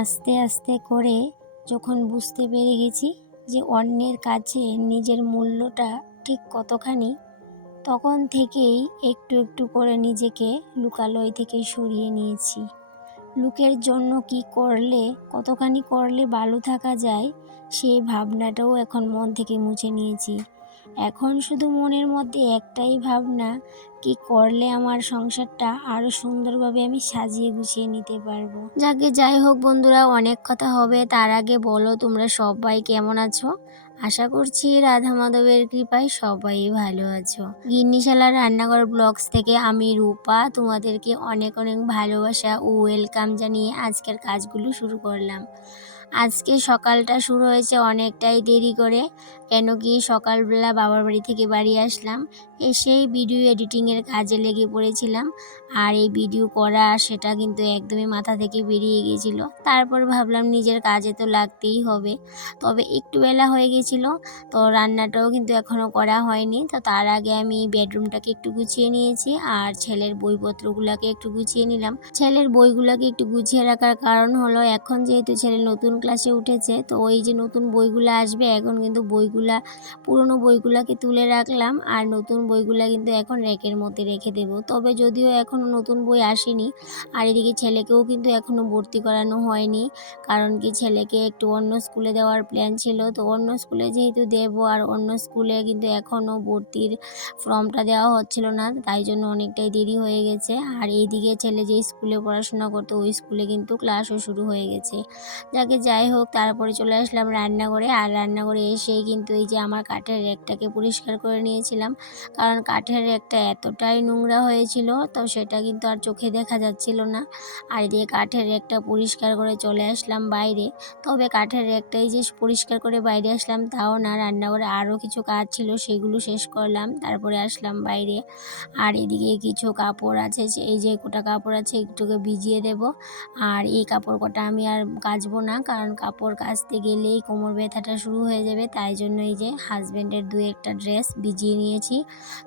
আস্তে আস্তে করে যখন বুঝতে পেরে গেছি যে অন্যের কাছে নিজের মূল্যটা ঠিক কতখানি, তখন থেকেই একটু একটু করে নিজেকে লুকালয় থেকে সরিয়ে নিয়েছি। লোকের জন্য কি করলে, কতখানি করলে ভালো থাকা যায়, সেই ভাবনাটাও এখন মন থেকে মুছে নিয়েছি। এখন শুধু মনের মধ্যে একটাই ভাবনা, কি করলে আমার সংসারটা আরও সুন্দরভাবে আমি সাজিয়ে গুছিয়ে নিতে পারবো। যাই হোক বন্ধুরা, অনেক কথা হবে, তার আগে বলো তোমরা সবাই কেমন আছো? আশা করছি রাধা মাধবের কৃপায় সবাই ভালো আছো। গিন্নিশালার রান্নাঘর ব্লগস থেকে আমি রূপা তোমাদেরকে অনেক অনেক ভালোবাসা ও ওয়েলকাম জানিয়ে আজকের কাজগুলো শুরু করলাম। আজকে সকালটা শুরু হয়েছে অনেকটাই দেরি করে, কেন কি সকালবেলা বাবার বাড়ি থেকে বাড়ি আসলাম, এসেই ভিডিও এডিটিংয়ের কাজে লেগে পড়েছিলাম। আর এই ভিডিও করা সেটা কিন্তু একদমই মাথা থেকে বেরিয়ে গিয়েছিল। তারপর ভাবলাম নিজের কাজে তো লাগতেই হবে, তবে একটু বেলা হয়ে গেছিল, তো রান্নাটাও কিন্তু এখনও করা হয়নি। তো তার আগে আমি বেডরুমটাকে একটু গুছিয়ে নিয়েছি আর ছেলের বইপত্রগুলোকে একটু গুছিয়ে নিলাম। ছেলের বইগুলোকে একটু গুছিয়ে রাখার কারণ হলো, এখন যেহেতু ছেলে নতুন ক্লাসে উঠেছে, তো ওই যে নতুন বইগুলো আসবে, এখন কিন্তু বইগুলা পুরনো বইগুলাকে তুলে রাখলাম আর নতুন বইগুলা কিন্তু এখন র্যাকের মধ্যে রেখে দেব। তবে যদিও এখনও নতুন বই আসেনি, আর এদিকে ছেলেকেও কিন্তু এখনও ভর্তি করানো হয়নি, কারণ কি ছেলেকে একটু অন্য স্কুলে দেওয়ার প্ল্যান ছিল। তো অন্য স্কুলে যেহেতু দেব, আর অন্য স্কুলে কিন্তু এখনও ভর্তির ফর্মটা দেওয়া হচ্ছিল না, তাই জন্য অনেকটাই দেরি হয়ে গেছে। আর এইদিকে ছেলে যে স্কুলে পড়াশোনা করতো, ওই স্কুলে কিন্তু ক্লাসও শুরু হয়ে গেছে। যাই হোক, তারপরে চলে আসলাম রান্নাঘরে। আর রান্নাঘরে এসেই কিন্তু এই যে আমার কাঠের র্যাকটাকে পরিষ্কার করে নিয়েছিলাম, কারণ কাঠের র্যাকটা এতটাই নোংরা হয়েছিল, তো সেটা কিন্তু আর চোখে দেখা যাচ্ছিল না। আর এদিকে কাঠের র্যাকটা পরিষ্কার করে চলে আসলাম বাইরে। তবে কাঠের র্যাকটাই যে পরিষ্কার করে বাইরে আসলাম তাও না, রান্নাঘরে আরও কিছু কাজ ছিল, সেগুলো শেষ করলাম, তারপরে আসলাম বাইরে। আর এদিকে কিছু কাপড় আছে, এই যে কোটা কাপড় আছে, একটুকে ভিজিয়ে দেব। আর এই কাপড় কটা আমি আর কাচবো না, কারণ কাপড় কাচতে গেলেই কোমর ব্যথাটা শুরু হয়ে যাবে, তাই জন্য এই যে হাজব্যান্ডের দু একটা ড্রেস ভিজিয়ে নিয়েছি,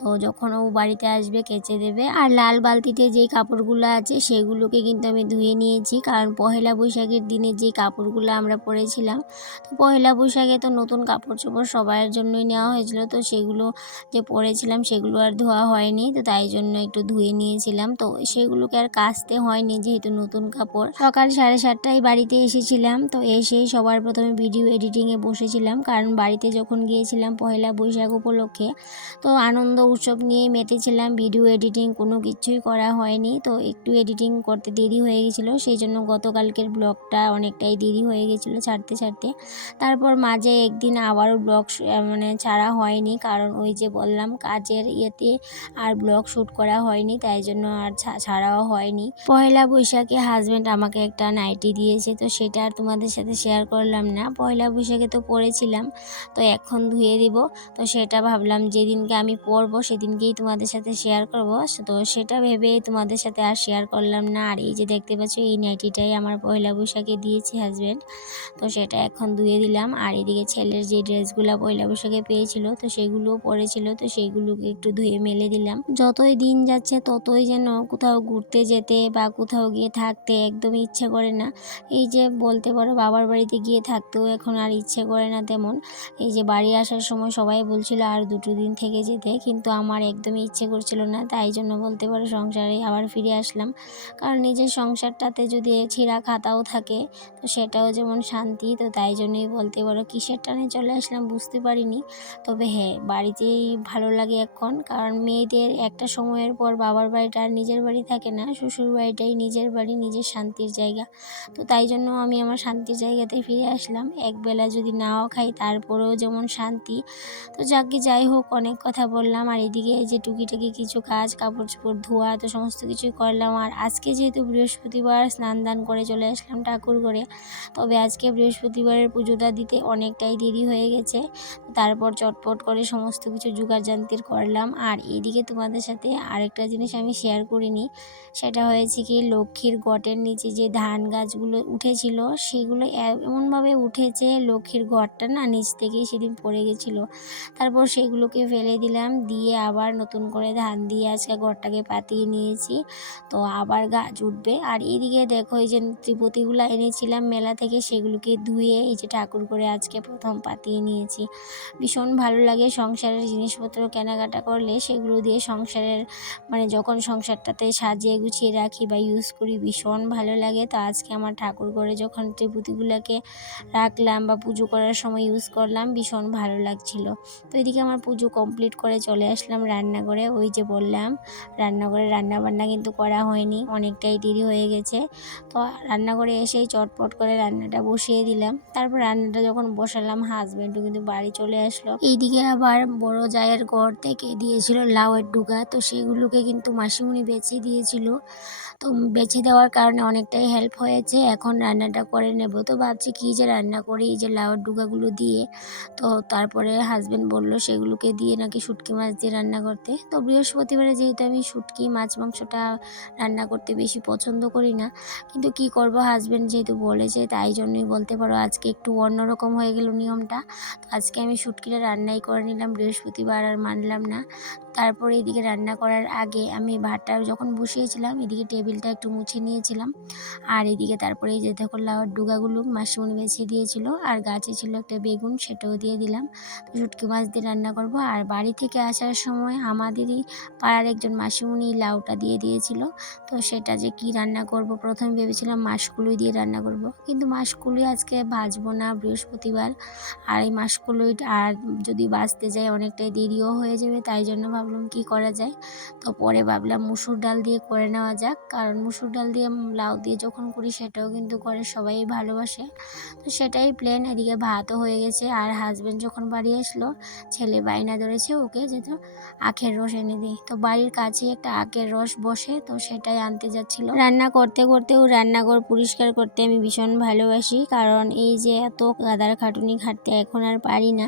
তো যখন ও বাড়িতে আসবে কেচে দেবে। আর লাল বালতিতে যেই কাপড়গুলো আছে সেগুলোকে কিন্তু আমি ধুয়ে নিয়েছি, কারণ পহেলা বৈশাখের দিনে যে কাপড়গুলো আমরা পরেছিলাম, তো পহেলা বৈশাখে তো নতুন কাপড় চোপড় সবার জন্যই নেওয়া হয়েছিল, তো সেগুলো যে পরেছিলাম সেগুলো আর ধোয়া হয়নি, তো তাই জন্য একটু ধুয়ে নিয়েছিলাম। তো সেগুলোকে আর কাচতে হয়নি, যেহেতু নতুন কাপড়। সকাল 7:30টায় বাড়িতে এসেছিলাম, তো এসেই সবার প্রথমে ভিডিও এডিটিংয়ে বসেছিলাম, কারণ বাড়িতে যখন গিয়েছিলাম পহেলা বৈশাখ উপলক্ষে, তো আনন্দ উৎসব নিয়েই মেতেছিলাম, ভিডিও এডিটিং কোনো কিছুই করা হয়নি। তো একটু এডিটিং করতে দেরি হয়ে গেছিলো, সেই জন্য গতকালকের ব্লগটা অনেকটাই দেরি হয়ে গেছিলো ছাড়তে। তারপর মাঝে একদিন আবারও ব্লগ ছাড়া হয়নি, কারণ ওই যে বললাম কাজের ইয়েতে আর ব্লগ শ্যুট করা হয়নি, তাই জন্য আর ছাড়াও হয়নি। পয়লা বৈশাখে হাজব্যান্ড আমাকে একটা নাইটি দিয়েছে, তো সেটা আর তোমাদের সাথে শেয়ার করলাম না। পয়লা বৈশাখে তো পরেছিলাম, তো এখন ধুয়ে দিব, তো সেটা ভাবলাম যেদিনকে আমি পরবো সেদিনকেই তোমাদের সাথে শেয়ার করব, তো সেটা ভেবে তোমাদের সাথে আর শেয়ার করলাম না। আর এই যে দেখতে পাচ্ছ, এই নাইটিটাই আমার পয়লা বৈশাখে দিয়েছে হাজব্যান্ড, তো সেটা এখন ধুয়ে দিলাম। আর এদিকে ছেলের যে ড্রেসগুলো পয়লা বৈশাখে পেয়েছিল, তো সেগুলোও পরেছিল, তো সেইগুলোকে একটু ধুয়ে মেলে দিলাম। যতই দিন যাচ্ছে ততই যেন কোথাও ঘুরতে যেতে বা কোথাও গিয়ে থাকতে একদমই ইচ্ছে করে না। এই যে বলতে পারো বাবার বাড়িতে গিয়ে থাকতেও এখন আর ইচ্ছে করে না তেমন। এই যে বাড়ি আসার সময় সবাই বলছিল আর 2 দিন থেকে যেতে, কিন্তু আমার একদমই ইচ্ছে করছিল না, তাই জন্য বলতে পারো সংসারে আবার ফিরে আসলাম। কারণ নিজের সংসারটাতে যদি ছেঁড়া খাতাও থাকে, তো সেটাও যেমন শান্তি, তো তাই জন্যই বলতে পারো কিসের টানে চলে আসলাম বুঝতে পারিনি। তবে হ্যাঁ, বাড়িতেই ভালো লাগে এখন, কারণ মেয়েদের একটা সময়ের পর বাবার বাড়িটা আর নিজের বাড়ি থাকে না, শ্বশুর বাড়িটাই নিজের বাড়ি, নিজের শান্তির জায়গা। তো তাই জন্য আমি আমার শান্তির জায়গাতে ফিরে আসলাম। একবেলা যদি নাও খাই তারপরেও যেমন শান্তি। তো যাই হোক, অনেক কথা বললাম। আর এদিকে এই যে টুকিটাকি কিছু কাজ, কাপড় চোপড় ধোয়া, তো সমস্ত কিছুই করলাম। আর আজকে যেহেতু বৃহস্পতিবার, স্নান দান করে চলে আসলাম ঠাকুর ঘরে। তবে আজকে বৃহস্পতিবারের পুজোটা দিতে অনেকটাই দেরি হয়ে গেছে, তারপর চটপট করে সমস্ত কিছু জোগাড় জান্তির করলাম। আর এইদিকে তোমাদের সাথে আরেকটা জিনিস আমি শেয়ার করিনি, সেটা হয়েছে কি লক্ষ্মীর গটের নিচে যে ধান গাছগুলো উঠেছিল সেগুলো এমনভাবে উঠেছে, লক্ষ্মীর ঘরটা না নিচ থেকেই সেদিন পড়ে গেছিলো। তারপর সেগুলোকে ফেলে দিলাম, দিয়ে আবার নতুন করে ধান দিয়ে আজকে ঘরটাকে পাতিয়ে নিয়েছি। তো আবার গাছ উঠবে। আর এদিকে দেখো এই যে ত্রিপতিগুলো এনেছিলাম মেলা থেকে, সেগুলোকে ধুয়ে এই যে ঠাকুর করে আজকে প্রথম পাতিয়ে নিয়েছি। ভীষণ ভালো লাগে সংসারের জিনিসপত্র কেনাকাটা করলে, সেগুলো দিয়ে সংসারের যখন সংসারটাতে সাজিয়ে গুছিয়ে রাখি বা ইউজ করি ভীষণ ভালো লাগে। তো আজকে আমার ঠাকুর ঘরে যখন ত্রিপুতিগুলোকে রাখলাম বা পুজো করার সময় ইউজ করলাম ভীষণ ভালো লাগছিল। তো এদিকে আমার পুজো কমপ্লিট করে চলে আসলাম রান্নাঘরে। ওই যে বললাম রান্নাঘরে রান্নাবান্না কিন্তু করা হয়নি, অনেকটাই দেরি হয়ে গেছে। তো রান্নাঘরে এসেই চটপট করে রান্নাটা বসিয়ে দিলাম। তারপর রান্নাটা যখন বসালাম হাজব্যান্ডও কিন্তু বাড়ি চলে আসলো। এইদিকে আবার বড় জায়ের ঘর থেকে দিয়েছিল লাউয়ের ডুগা, তো সেগুলোকে কিন্তু মাসিমণি বেচে দিয়েছিল। তো বেছে দেওয়ার কারণে অনেকটাই হেল্প হয়েছে। এখন রান্নাটা করে নেব। তো ভাবছি কী যে রান্না করি এই যে লাউয়ের ডুগাগুলো দিয়ে। তো তারপরে হাজব্যান্ড বলল সেগুলোকে দিয়ে নাকি শুটকি মাছ দিয়ে রান্না করতে। তো বৃহস্পতিবারে যেহেতু আমি শুটকি মাছ মাংসটা রান্না করতে বেশি পছন্দ করি না, কিন্তু কি করব হাজব্যান্ড যেহেতু বলেছে তাই জন্যই বলতে পারো আজকে একটু অন্যরকম হয়ে গেল নিয়মটা। তো আজকে আমি শুটকিটা রান্নাই করে নিলাম, বৃহস্পতিবার আর মানলাম না। তারপরে এদিকে রান্না করার আগে আমি ভাতটা যখন বসিয়েছিলাম এদিকে টেবিলটা একটু মুছে নিয়েছিলাম। আর এদিকে তারপরে এই যে দেখো লাউয়ের ডুগাগুলো মাসিমণি বেছে দিয়েছিল, আর গাছে ছিল একটা বেগুন সেটাও দিয়ে দিলাম। তো শুটকি মাছ দিয়ে রান্না করব। আর বাড়ি থেকে আসার সময় আমাদেরই পাড়ার একজন মাসিমণি লাউটা দিয়ে দিয়েছিল। তো সেটা যে কি রান্না করব, প্রথমে ভেবেছিলাম মাসকলাই দিয়ে রান্না করব, কিন্তু মাসকলাই আজকে ভাজবো না, বৃহস্পতিবার। আর এই মাসকলাই আর যদি ভাজতে যাই অনেকটাই দেরিও হয়ে যাবে, তাই জন্য ভাবলাম কি করা যায়। তো পরে ভাবলাম মুসুর ডাল দিয়ে করে নেওয়া যাক, কারণ মুসুর ডাল দিয়ে লাউ দিয়ে যখন করি সেটাও কিন্তু করে সবাই ভালোবাসে। তো সেটাই প্লেন। এদিকে ভাতও হয়ে গেছে। আর হাজব্যান্ড যখন বাড়ি আসলো ছেলে বায়না ধরেছে ওকে যেহেতু আখের রস এনে দিই। তো বাড়ির কাছে একটা আখের রস বসে, তো সেটাই আনতে যাচ্ছিল। রান্না করতে করতেও রান্নাঘর পরিষ্কার করতে আমি ভীষণ ভালোবাসি, কারণ এই যে এত গাদার খাটুনি খাটতে এখন আর পারি না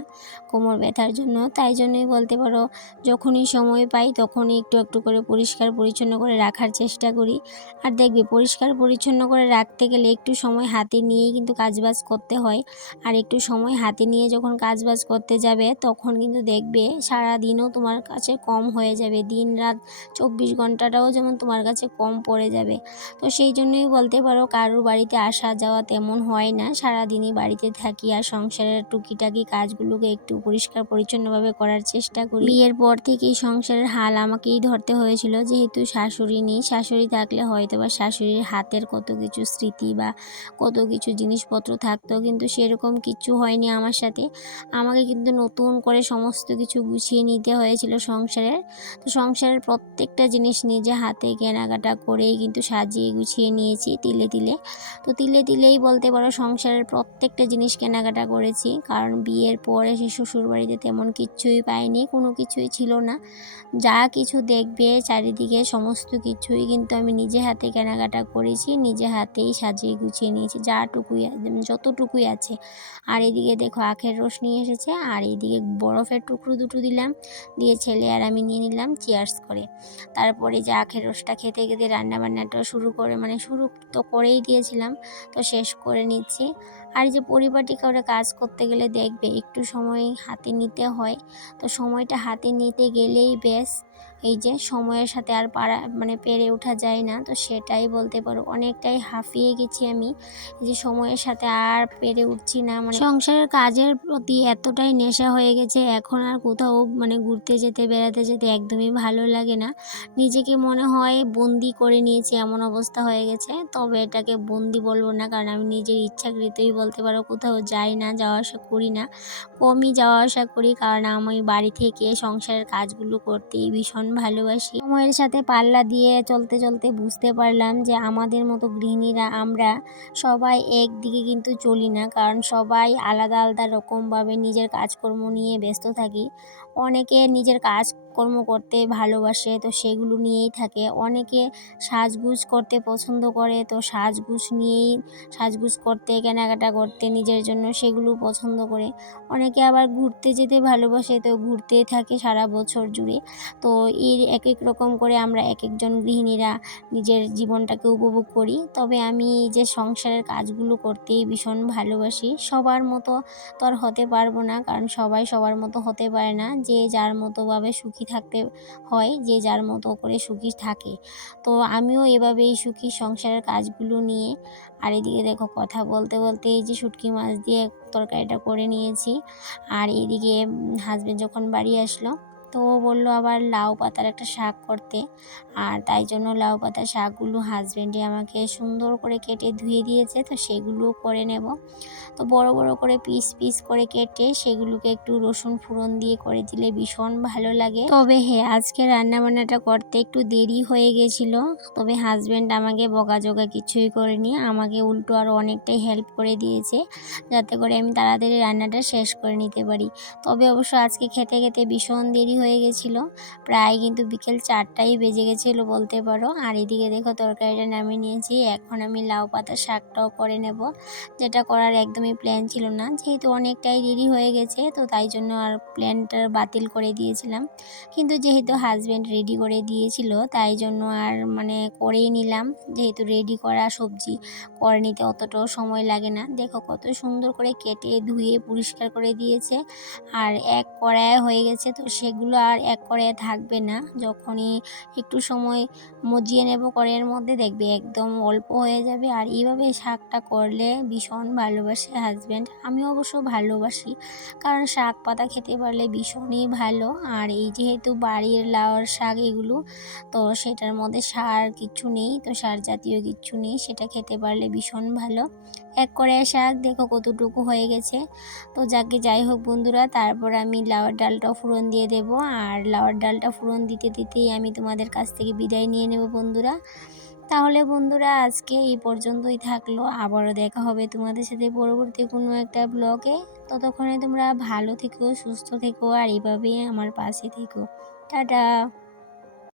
কোমর ব্যথার জন্য। তাই জন্যই বলতে পারো যখনই সময় পাই তখনই একটু একটু করে পরিষ্কার পরিচ্ছন্ন করে রাখার চেষ্টা করি। আর দেখবে পরিষ্কার পরিচ্ছন্ন করে রাখতে গেলে একটু সময় হাতে নিয়েই কিন্তু কাজবাজ করতে হয়। আর একটু সময় হাতে নিয়ে যখন কাজবাজ করতে যাবে তখন কিন্তু দেখবে সারা দিনও তোমার কাছে কম হয়ে যাবে, দিন রাত 24 ঘন্টাটাও যেমন তোমার কাছে কম পড়ে যাবে। তো সেই জন্যই বলতে পারো কারোর বাড়িতে আসা যাওয়া তেমন হয় না, সারাদিনই বাড়িতে থাকি আর সংসারের টুকিটাকি কাজগুলোকে একটু পরিষ্কার পরিচ্ছন্নভাবে করার চেষ্টা করি। বিয়ের পর থেকেই সংসারের হাল আমাকেই ধরতে হয়েছিল, যেহেতু শাশুড়ি নেই। শাশুড়ি থাকলে হয়তো বা শাশুড়ির হাতের কত কিছু স্মৃতি বা কত কিছু জিনিসপত্র থাকতো, কিন্তু সেরকম কিছু হয়নি আমার সাথে। আমাকে কিন্তু নতুন করে সমস্ত কিছু গুছিয়ে নিতে হয়েছিল সংসারের। তো সংসারের প্রত্যেকটা জিনিস নিজে হাতে কেনাকাটা করেই কিন্তু সাজিয়ে গুছিয়ে নিয়েছি তিলে তিলে। তো তিলে তিলেই বলতে পারো সংসারের প্রত্যেকটা জিনিস কেনাকাটা করেছি, কারণ বিয়ের পর এসে শ্বশুরবাড়িতে তেমন কিচ্ছুই পাইনি, কোনো কিছুই ছিল না। যা কিছু দেখবে চারিদিকে সমস্ত কিছুই কিন্তু আমি নিজে হাতে কেনাকাটা করেছি, নিজে হাতেই সাজিয়ে গুছিয়ে নিয়েছি যতটুকুই আছে। আর এদিকে দেখো আখের রস নিয়ে এসেছে, আর এইদিকে বরফের টুকরো দুটো দিলাম, দিয়ে ছেলে আর আমি নিয়ে নিলাম চিয়ার্স করে। তারপরে যে আখের রসটা খেতে খেতে রান্নাবান্নাটা শুরু তো করেই দিয়েছিলাম, তো শেষ করে নিচ্ছি। আর যে পরিপাটি করে কাজ করতে গেলে দেখবে একটু সময় হাতে নিতে হয়। তো সময়টা হাতে নিতে গেলেই ব্যাস এই যে সময়ের সাথে আর পেরে ওঠা যায় না। তো সেটাই বলতে পারো অনেকটাই হাঁফিয়ে গেছি আমি, এই যে সময়ের সাথে আর পেরে উঠছি না। সংসারের কাজের প্রতি এতটাই নেশা হয়ে গেছে এখন আর কোথাও ঘুরতে যেতে বেড়াতে যেতে একদমই ভালো লাগে না। নিজেকে মনে হয় বন্দি করে নিয়েছি এমন অবস্থা হয়ে গেছে। তবে এটাকে বন্দি বলবো না, কারণ আমি নিজের ইচ্ছাকৃতই বলতে পারো কোথাও যাই না, যাওয়া আসা করি না, কমই যাওয়া আসা করি, কারণ আমি বাড়ি থেকে সংসারের কাজগুলো করতেই ভীষণ ভালোবাসি। সময়ের সাথে পাল্লা দিয়ে চলতে চলতে বুঝতে পারলাম যে আমাদের মতো গৃহিণীরা আমরা সবাই একদিকে কিন্তু চলি না, কারণ সবাই আলাদা আলাদা রকমভাবে নিজের কাজকর্ম নিয়ে ব্যস্ত থাকি। অনেকে নিজের কাজ কাজকর্ম করতে ভালোবাসে, তো সেগুলো নিয়েই থাকে। অনেকে সাজগোজ করতে পছন্দ করে, তো সাজগোজ করতে, কেনাকাটা করতে নিজের জন্য সেগুলো পছন্দ করে। অনেকে আবার ঘুরতে যেতে ভালোবাসে, তো ঘুরতেই থাকে সারা বছর জুড়ে। তো এর একেক রকম করে আমরা একেকজন গৃহিণীরা নিজের জীবনটাকে উপভোগ করি। তবে আমি এই যে সংসারের কাজগুলো করতেই ভীষণ ভালোবাসি। সবার মতো তো আর হতে পারবো না, কারণ সবাই সবার মতো হতে পারে না। যে যার মতোভাবে সুখী থাকতে হয়, যে যার মতো করে সুখী থাকে। তো আমিও এভাবেই সুখী সংসারের কাজগুলো নিয়ে। আর এদিকে দেখো কথা বলতে বলতে এই যে শুটকি মাছ দিয়ে তরকারিটা করে নিয়েছি। আর এদিকে হাসব্যান্ড যখন বাড়ি আসলো, তো ও বললো আবার লাউ পাতার একটা শাক করতে। আর তাই জন্য লাউ পাতার শাকগুলো হাসব্যান্ডই আমাকে সুন্দর করে কেটে ধুয়ে দিয়েছে, তো সেগুলোও করে নেব। তো বড় বড় করে পিস পিস করে কেটে সেগুলোকে একটু রসুন ফোড়ন দিয়ে করে দিলে ভীষণ ভালো লাগে। তবে হ্যাঁ, আজকে রান্নাবান্নাটা করতে একটু দেরি হয়ে গেছিলো। তবে হাজব্যান্ড আমাকে বকাঝকা কিছুই করেনি, আমাকে উল্টো আরও অনেকটাই হেল্প করে দিয়েছে, যাতে করে আমি তাড়াতাড়ি রান্নাটা শেষ করে নিতে পারি। তবে অবশ্য আজকে খেতে খেতে ভীষণ দেরি হয়ে গেছিলো, প্রায় কিন্তু বিকেল 4টাই বেজে গেছিলো বলতে পারো। আর এদিকে দেখো তরকারিটা নামিয়ে নিয়েছি, এখন আমি লাউ পাতার শাকটাও করে নেব, যেটা করার একদমই প্ল্যান ছিল না। যেহেতু অনেকটাই দেরি হয়ে গেছে, তো তাই জন্য আর প্ল্যানটা বাতিল করে দিয়েছিলাম। কিন্তু যেহেতু হাজব্যান্ড রেডি করে দিয়েছিল, তাই জন্য আর করেই নিলাম। যেহেতু রেডি করা সবজি করে নিতে অতটাও সময় লাগে না। দেখো কত সুন্দর করে কেটে ধুয়ে পরিষ্কার করে দিয়েছে। আর এক কড়াইয়ে হয়ে গেছে, তো সেগুলো আর এক কড়াইয়ে থাকবে না। যখনই একটু সময় মজিয়ে নেব কড়াইয়ের মধ্যে, দেখবে একদম অল্প হয়ে যাবে। আর এইভাবে শাকটা করলে ভীষণ ভালোবাসে হাজব্যান্ড, আমিও অবশ্য ভালোবাসি, কারণ শাক পাতা খেতে পারলে ভীষণই ভালো। আর এই যেহেতু বাড়ির লাউয়ের শাক এগুলো, তো সেটার মধ্যে সার কিছু নেই, তো সার জাতীয় কিছু নেই, সেটা খেতে পারলে ভীষণ ভালো। এক কড়াইয়ে শাক দেখো কতটুকু হয়ে গেছে। তো যাই হোক বন্ধুরা, তারপর আমি লাউয়ের ডালটাও ফোড়ন দিয়ে দেব। আর লাউয়ের ডালটা ফোড়ন দিতে দিতেই আমি তোমাদের কাছ থেকে বিদায় নিয়ে নেব বন্ধুরা। তাহলে বন্ধুরা আজকে এই পর্যন্তই থাকলো, আবারও দেখা হবে তোমাদের সাথে পরবর্তী কোনো একটা ব্লগে। ততক্ষণে তোমরা ভালো থেকো, সুস্থ থেকো, আর এইভাবেই আমার পাশে থেকো। টাটা।